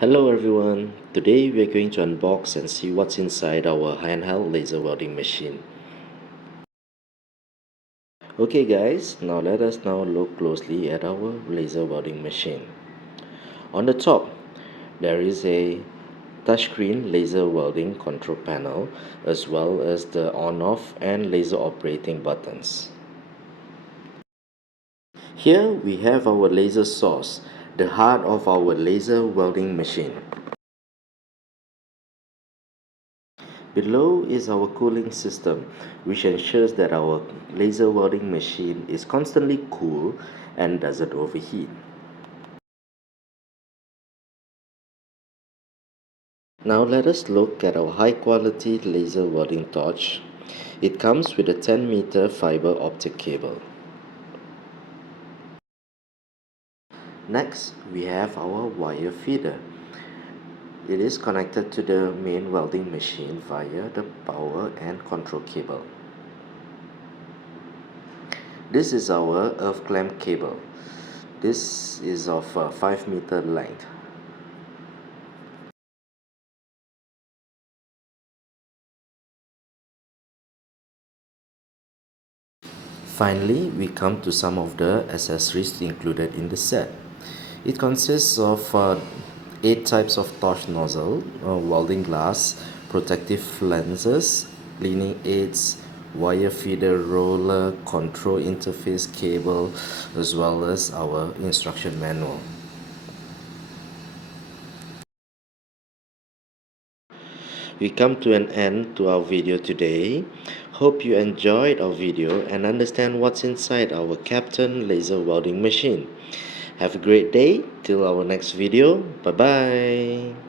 Hello everyone, today we are going to unbox and see what's inside our handheld laser welding machine. Okay guys, now let us now look closely at our laser welding machine. On the top, there is a touchscreen laser welding control panel as well as the on-off and laser operating buttons. Here we have our laser source, the heart of our laser welding machine. Below is our cooling system, which ensures that our laser welding machine is constantly cool and doesn't overheat. Now let us look at our high quality laser welding torch. It comes with a 10-meter fiber optic cable. Next, we have our wire feeder. It is connected to the main welding machine via the power and control cable. This is our earth clamp cable. This is of 5-meter length. Finally, we come to some of the accessories included in the set. It consists of 8 types of torch nozzle, welding glass, protective lenses, cleaning aids, wire feeder roller, control interface cable, as well as our instruction manual. We come to an end to our video today. Hope you enjoyed our video and understand what's inside our CAPTAIN Laser Welding Machine. Have a great day till our next video. Bye bye.